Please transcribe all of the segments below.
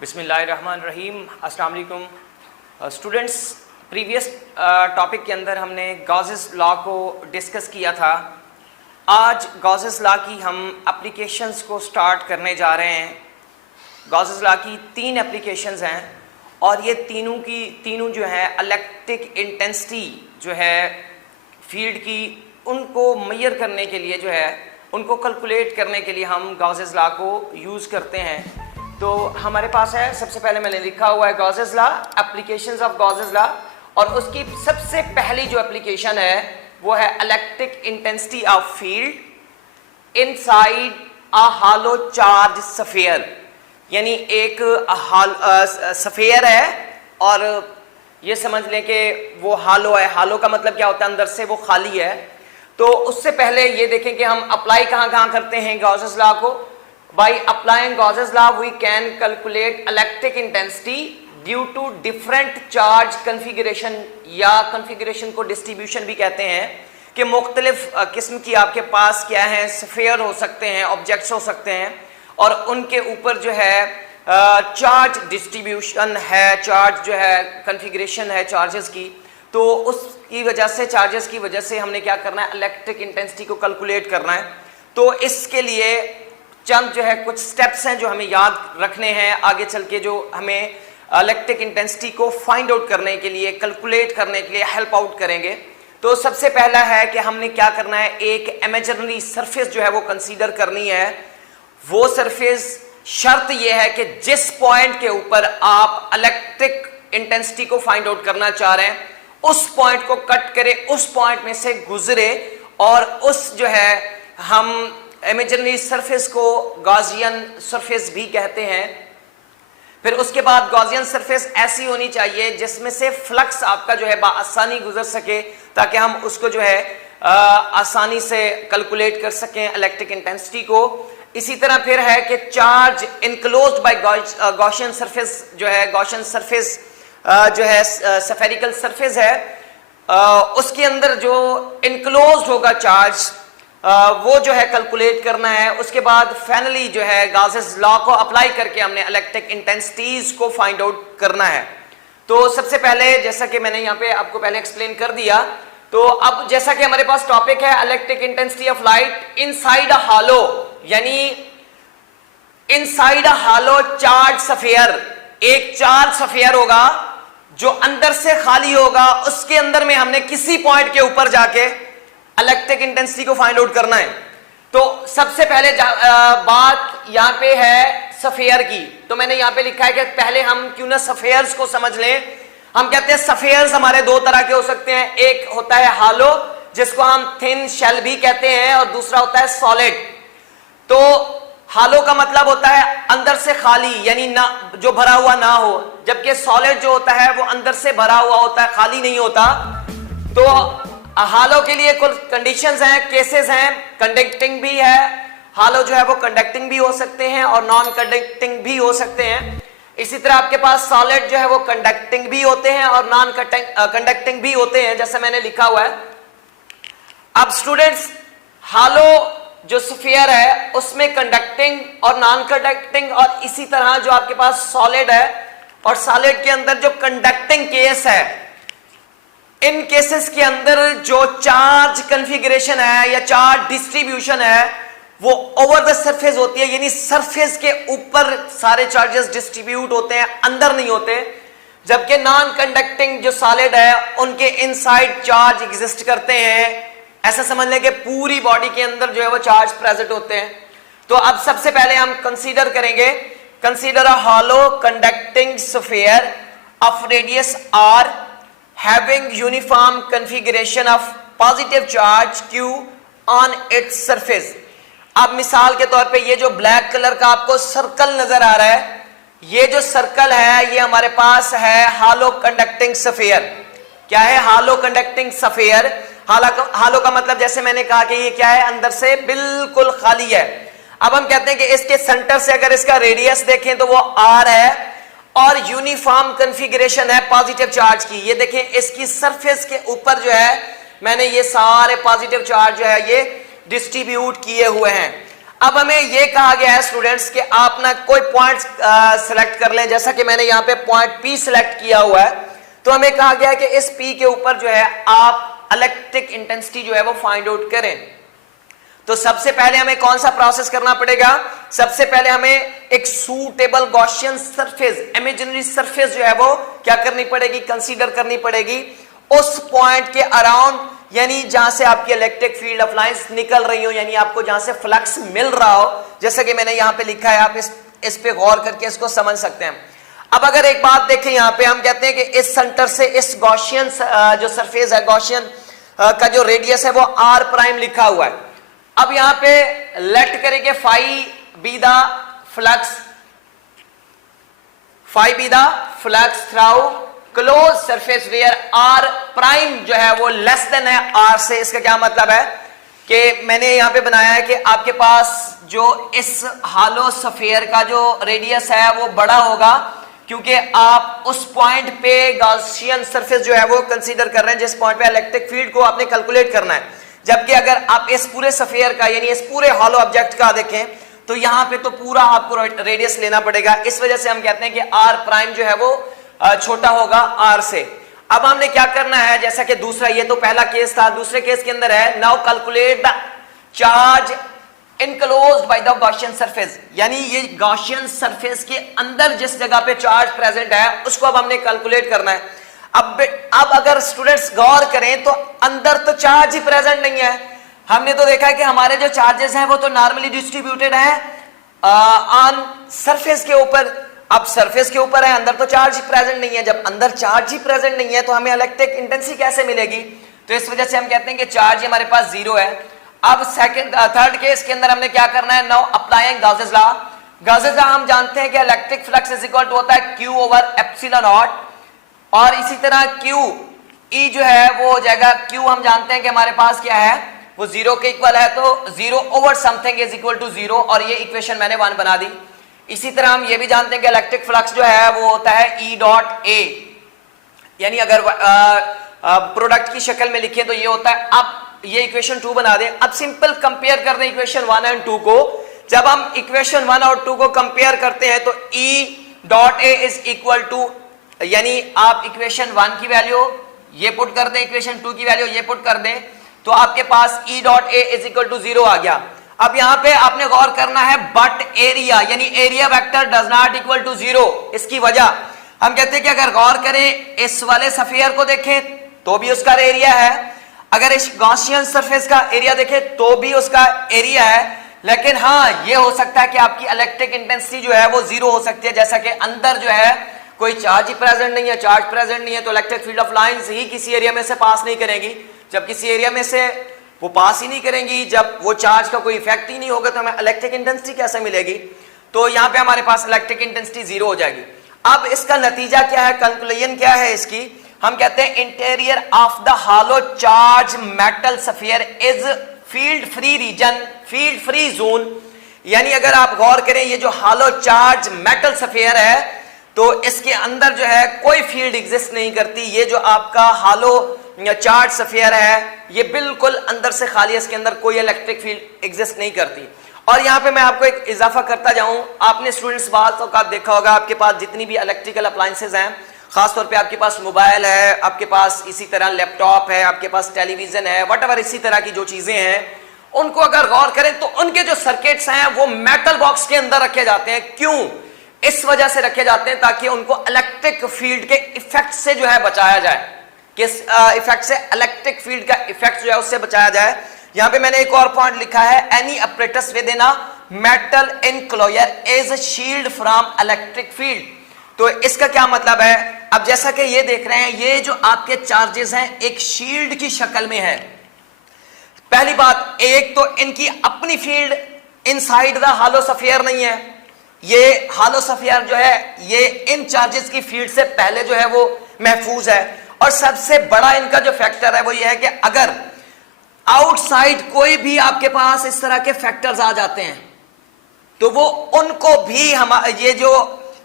बिस्मिल्लाहिर्रहमानिर्रहीम। अस्सलाम वालेकुम स्टूडेंट्स। प्रीवियस टॉपिक के अंदर हमने गॉसेस लॉ को डिस्कस किया था। आज गॉसेस लॉ की हम एप्लीकेशंस को स्टार्ट करने जा रहे हैं। गॉसेस लॉ की 3 एप्लीकेशंस हैं और ये तीनों जो है इलेक्ट्रिक इंटेंसिटी जो है फील्ड की उनको मेजर करने के लिए जो है उनको कैलकुलेट करने के लिए हम गॉसेस लॉ को यूज़ करते हैं। तो हमारे पास है, सबसे पहले मैंने लिखा हुआ है Gauss's law, applications of Gauss's law, और उसकी सबसे पहली जो एप्लीकेशन है वो है electric intensity of field inside a hollow charge sphere. यानी एक स्फीयर है और ये समझ लें कि वो हॉलो है। हॉलो का मतलब क्या होता है? अंदर से वो खाली है। तो उससे पहले ये देखें कि हम अप्लाई कहाँ करते हैं गॉसेस लॉ को। By applying Gauss's law, we can calculate electric intensity due to different charge configuration, या configuration को distribution भी कहते हैं कि मुख्तलिफ किस्म की आपके पास क्या है, स्फीयर हो सकते हैं, ऑब्जेक्ट्स हो सकते हैं और उनके ऊपर जो है चार्ज डिस्ट्रीब्यूशन है, चार्ज जो है कन्फिगरेशन है चार्जेस की। तो उसकी वजह से, चार्जेस की वजह से हमने क्या करना है, इलेक्ट्रिक इंटेंसिटी को कैलकुलेट करना है। तो इसके लिए चंद जो है कुछ स्टेप्स हैं जो हमें याद रखने हैं आगे चल के, जो हमें इलेक्ट्रिक इंटेंसिटी को फाइंड आउट करने के लिए, कैलकुलेट करने के लिए हेल्प आउट करेंगे। तो सबसे पहला है कि हमने क्या करना है, एक इमेजिनरी सरफेस जो है वो कंसीडर करनी है। वो सरफेस, शर्त यह है कि जिस पॉइंट के ऊपर आप इलेक्ट्रिक इंटेंसिटी को फाइंड आउट करना चाह रहे हैं उस पॉइंट को कट करें, उस पॉइंट में से गुजरे, और उस जो है हम इमेजिनरी सरफेस को गॉसियन सरफेस भी कहते हैं। फिर उसके बाद गॉसियन सरफेस ऐसी होनी चाहिए जिसमें से फ्लक्स आपका जो है आसानी गुजर सके, ताकि हम उसको जो है आसानी से कैलकुलेट कर सकें इलेक्ट्रिक इंटेंसिटी को। इसी तरह फिर है कि charge enclosed bye Gaussian surface जो है, गॉसियन सरफेस जो है स्फेरिकल सरफेस है, उसके अंदर जो इनक्लोज्ड होगा चार्ज वो जो है कैलकुलेट करना है। उसके बाद फाइनली जो है गॉसेस लॉ को अप्लाई करके हमने इलेक्ट्रिक इंटेंसिटीज को फाइंड आउट करना है। तो सबसे पहले, जैसा कि मैंने यहाँ पे आपको पहले एक्सप्लेन कर दिया, तो अब जैसा कि हमारे पास टॉपिक है electric intensity of light inside a hollow, यानी inside a hollow charge sphere. एक चार्ज स्फीयर होगा जो अंदर से खाली होगा, उसके अंदर में हमने किसी पॉइंट के ऊपर जाके इलेक्ट्रिक इंटेंसिटी को फाइंड आउट करना है। तो सबसे पहले बात यहां पे है स्फीयर की। तो मैंने यहां पे लिखा है कि पहले हम क्यों ना स्फीयर्स को समझ लें। हम कहते हैं स्फीयर्स हमारे 2 तरह के हो सकते हैं। एक होता है हॉलो, जिसको हम थिन शेल भी कहते हैं, और दूसरा होता है सॉलिड। तो हॉलो का मतलब होता है अंदर से खाली, यानी ना, जो भरा हुआ ना हो, जबकि सॉलिड जो होता है वो अंदर से भरा हुआ होता है, खाली नहीं होता। तो हॉलो के लिए कुछ कंडीशंस हैं, केसेस हैं। कंडक्टिंग भी है, हॉलो जो है वो कंडक्टिंग भी हो सकते हैं और नॉन कंडक्टिंग भी हो सकते हैं। इसी तरह आपके पास सॉलिड जो है वो कंडक्टिंग भी होते हैं और नॉन कंडक्टिंग भी होते हैं, जैसे मैंने लिखा हुआ है। अब स्टूडेंट्स, हॉलो जो स्फीयर है उसमें कंडक्टिंग और नॉन कंडक्टिंग, और इसी तरह जो आपके पास सॉलिड है और सॉलिड के अंदर जो कंडक्टिंग केस है, इन केसेस के अंदर जो चार्ज कन्फिगरेशन है या चार्ज डिस्ट्रीब्यूशन है वो ओवर द सरफेस होती है, यानी सरफेस के ऊपर सारे चार्जेस डिस्ट्रीब्यूट होते हैं, अंदर नहीं होते। जबकि नॉन कंडक्टिंग जो सॉलिड है उनके इनसाइड चार्ज एग्जिस्ट करते हैं। ऐसा समझ लें कि पूरी बॉडी के अंदर जो है वो चार्ज प्रेजेंट होते हैं। तो अब सबसे पहले हम कंसीडर करेंगे, consider a hollow conducting sphere of radius r having uniform configuration of positive charge q on its surface। अब मिसाल के तौर पे ये जो ब्लैक कलर का आपको सर्कल नजर आ रहा है, ये जो सर्कल है ये हमारे पास है हॉलो कंडक्टिंग स्फीयर। क्या है हॉलो कंडक्टिंग स्फीयर? हॉलो का मतलब, जैसे मैंने कहा कि ये क्या है, अंदर से बिल्कुल खाली है। अब हम कहते हैं कि इसके सेंटर से अगर इसका रेडियस देखें तो वो r है और यूनिफॉर्म कन्फिगरेशन है पॉजिटिव चार्ज की। ये देखें, इसकी सरफेस के ऊपर जो है मैंने ये सारे पॉजिटिव चार्ज जो है ये डिस्ट्रीब्यूट किए हुए हैं। अब हमें यह कहा गया है स्टूडेंट्स कि आप ना कोई पॉइंट सिलेक्ट कर लें, जैसा कि मैंने यहां पे पॉइंट P सिलेक्ट किया हुआ है। तो हमें कहा गया है कि इस P के ऊपर जो है आप इलेक्ट्रिक इंटेंसिटी जो है वो फाइंड आउट करें। तो सबसे पहले हमें कौन सा प्रोसेस करना पड़ेगा? सबसे पहले हमें एक suitable Gaussian surface, imaginary surface जो है वो क्या करनी पड़ेगी, कंसीडर करनी पड़ेगी उस पॉइंट के अराउंड, यानी जहां से आपकी इलेक्ट्रिक फील्ड ऑफ लाइंस निकल रही हो, यानी आपको जहां से फ्लक्स मिल रहा हो। जैसा कि मैंने यहां पे लिखा है, आप इस पे गौर करके इसको समझ सकते हैं। अब अगर एक बात देखें, यहां पे हम कहते हैं कि इस सेंटर से इस गॉसियन जो सरफेस है, गॉसियन का जो रेडियस है वो आर प्राइम लिखा हुआ है। अब यहां पे लेट करेंगे phi be the flux through close surface where R prime जो है वो लेस देन है आर से। इसका क्या मतलब है कि मैंने यहां पे बनाया है कि आपके पास जो इस हालो स्फीयर का जो रेडियस है वो बड़ा होगा, क्योंकि आप उस पॉइंट पे गॉसियन सरफेस जो है वो कंसीडर कर रहे हैं जिस पॉइंट पे इलेक्ट्रिक फील्ड को आपने कैलकुलेट करना है। जबकि अगर आप इस पूरे स्फीयर का, यानी इस पूरे हॉलो ऑब्जेक्ट का देखें तो यहां पे तो पूरा आपको रेडियस लेना पड़ेगा। इस वजह से हम कहते हैं कि आर प्राइम जो है वो छोटा होगा आर से। अब हमने क्या करना है, जैसा कि दूसरा, ये तो पहला केस था, दूसरे केस के अंदर है now calculate the charge enclosed by the Gaussian surface, यानी ये गॉसियन सरफेस के अंदर जिस जगह पे चार्ज प्रेजेंट है उसको अब हमने कैलकुलेट करना है। अब अगर स्टूडेंट्स गौर करें तो अंदर तो चार्ज ही प्रेजेंट नहीं है। हमने तो देखा है कि हमारे जो चार्जेस हैं वो तो नॉर्मली डिस्ट्रीब्यूटेड है ऑन सरफेस के ऊपर। अब सरफेस के ऊपर है, अंदर तो चार्ज ही प्रेजेंट नहीं है। जब अंदर चार्ज ही प्रेजेंट नहीं है तो हमें इलेक्ट्रिक इंटेंसिटी कैसे मिलेगी? तो इस वजह से हम कहते हैं कि चार्ज हमारे पास जीरो है। अब थर्ड केस के अंदर हमने क्या करना है, now applying Gauss's law. Gauss's law हम जानते हैं कि electric flux is equal to होता है Q ओवर एप्सिलॉन नॉट, और इसी तरह Q E जो है वो हो जाएगा, Q हम जानते हैं कि हमारे पास क्या है, वो जीरो के इक्वल है, तो zero over something is equal to zero, और ये इक्वेशन मैंने 1 बना दी। इसी तरह हम ये भी जानते हैं कि इलेक्ट्रिक फ्लक्स जो है वो होता है E डॉट A, यानी अगर प्रोडक्ट की शक्ल में लिखे तो ये होता है। अब ये इक्वेशन 2 बना दें। अब सिंपल कंपेयर कर दें इक्वेशन 1 एंड 2 को। जब हम इक्वेशन 1 और 2 को कंपेयर करते हैं तो E dot A is equal to, यानी आप इक्वेशन 1 की वैल्यू ये पुट कर दें, इक्वेशन 2 की वैल्यू ये पुट कर दें, तो आपके पास E dot A is equal to 0 आ गया। अब यहां पे आपने गौर करना है बट एरिया, यानी area vector does not equal to 0। इसकी वजह हम कहते हैं कि अगर गौर करें इस वाले स्फीयर को देखें तो भी उसका एरिया है, अगर इस गॉसियन सरफेस का एरिया देखें तो भी उसका एरिया है, लेकिन हाँ ये हो सकता है कि आपकी इलेक्ट्रिक इंटेंसिटी जो है वो 0 हो सकती है। जैसा कि अंदर जो है कोई चार्ज ही प्रेजेंट नहीं है, चार्ज प्रेजेंट नहीं है तो इलेक्ट्रिक फील्ड ऑफ लाइंस ही किसी एरिया में से पास नहीं करेंगी। जब किसी एरिया में से वो पास ही नहीं करेंगी, जब वो चार्ज का कोई इफेक्ट ही नहीं होगा, तो हमें इलेक्ट्रिक इंटेंसिटी कैसे मिलेगी? तो यहाँ पे हमारे पास इलेक्ट्रिक इंटेंसिटी 0 हो जाएगी। अब इसका नतीजा क्या है, कंक्लूजन क्या है इसकी? हम कहते हैं interior of the hollow charge metal sphere is field free region, field free zone. यानी अगर आप गौर करें ये जो हॉलो चार्ज मेटल स्फीयर है तो इसके अंदर जो है कोई फील्ड एग्जिस्ट नहीं करती। ये जो आपका हॉलो चार्ज स्फीयर है ये बिल्कुल अंदर से खाली है, इसके अंदर कोई इलेक्ट्रिक फील्ड एग्जिस्ट नहीं करती। और यहाँ पे मैं आपको एक इजाफा करता जाऊं, आपने स्टूडेंट्स बात तो देखा होगा, आपके पास जितनी भी इलेक्ट्रिकल अप्लायंसेज हैं, खासतौर पे आपके पास मोबाइल है, आपके पास इसी तरह लैपटॉप है, आपके पास टेलीविजन है, व्हाटएवर इसी तरह की जो चीजें हैं, उनको अगर गौर करें तो उनके जो सर्किट्स हैं वो मेटल बॉक्स के अंदर रखे जाते हैं। क्यों? इस वजह से रखे जाते हैं ताकि उनको इलेक्ट्रिक फील्ड के इफेक्ट से जो है बचाया जाए। किस इफेक्ट से? इलेक्ट्रिक फील्ड का इफेक्ट जो है उससे बचाया जाए। यहां पे मैंने एक और पॉइंट लिखा है, any apparatus within a metal enclosure is shield from electric field। तो इसका क्या मतलब है? अब जैसा कि ये देख रहे हैं, ये जो आपके चार्जेस हैं एक शील्ड की शक्ल में है। पहली बात, एक तो इनकी अपनी field inside the hollow sphere नहीं है। ये हॉलो स्फीयर जो है ये इन चार्जेस की फील्ड से पहले जो है वो महफूज है। और सबसे बड़ा इनका जो फैक्टर है वो ये है कि अगर आउटसाइड कोई भी आपके पास इस तरह के फैक्टर्स आ जाते हैं तो वो उनको भी हम ये जो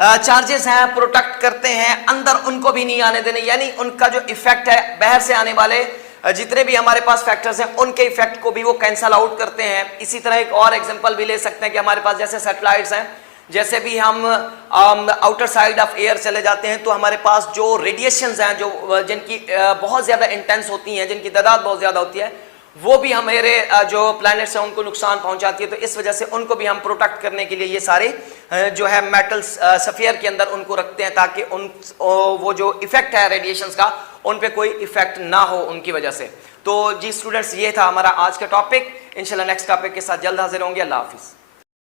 चार्जेस हैं प्रोटेक्ट करते हैं, अंदर उनको भी नहीं आने देने, यानी उनका जो इफेक्ट है बाहर से आने वाले जितने भी हमारे पास फैक्टर्स हैं उनके इफेक्ट को भी वो कैंसल आउट करते हैं। इसी तरह एक और एग्जांपल भी ले सकते हैं कि हमारे पास जैसे सैटेलाइट्स हैं, जैसे भी हम आउटर साइड ऑफ एयर चले जाते हैं तो हमारे पास जो रेडिएशंस हैं जो जिनकी बहुत ज़्यादा इंटेंस होती हैं, जिनकी तादाद बहुत ज़्यादा होती है, वो भी हमारे जो प्लैनेट्स हैं उनको नुकसान पहुंचाती है। तो इस वजह से उनको भी हम प्रोटेक्ट करने के लिए ये सारे जो है मेटल्स सफियर के अंदर उनको रखते हैं, ताकि उन वो जो इफेक्ट है रेडिएशंस का उन पे कोई इफेक्ट ना हो उनकी वजह से। तो जी स्टूडेंट्स, ये था हमारा आज का टॉपिक। इंशाल्लाह नेक्स्ट टॉपिक के साथ जल्द हाजिर होंगे। अल्लाह हाफिज़।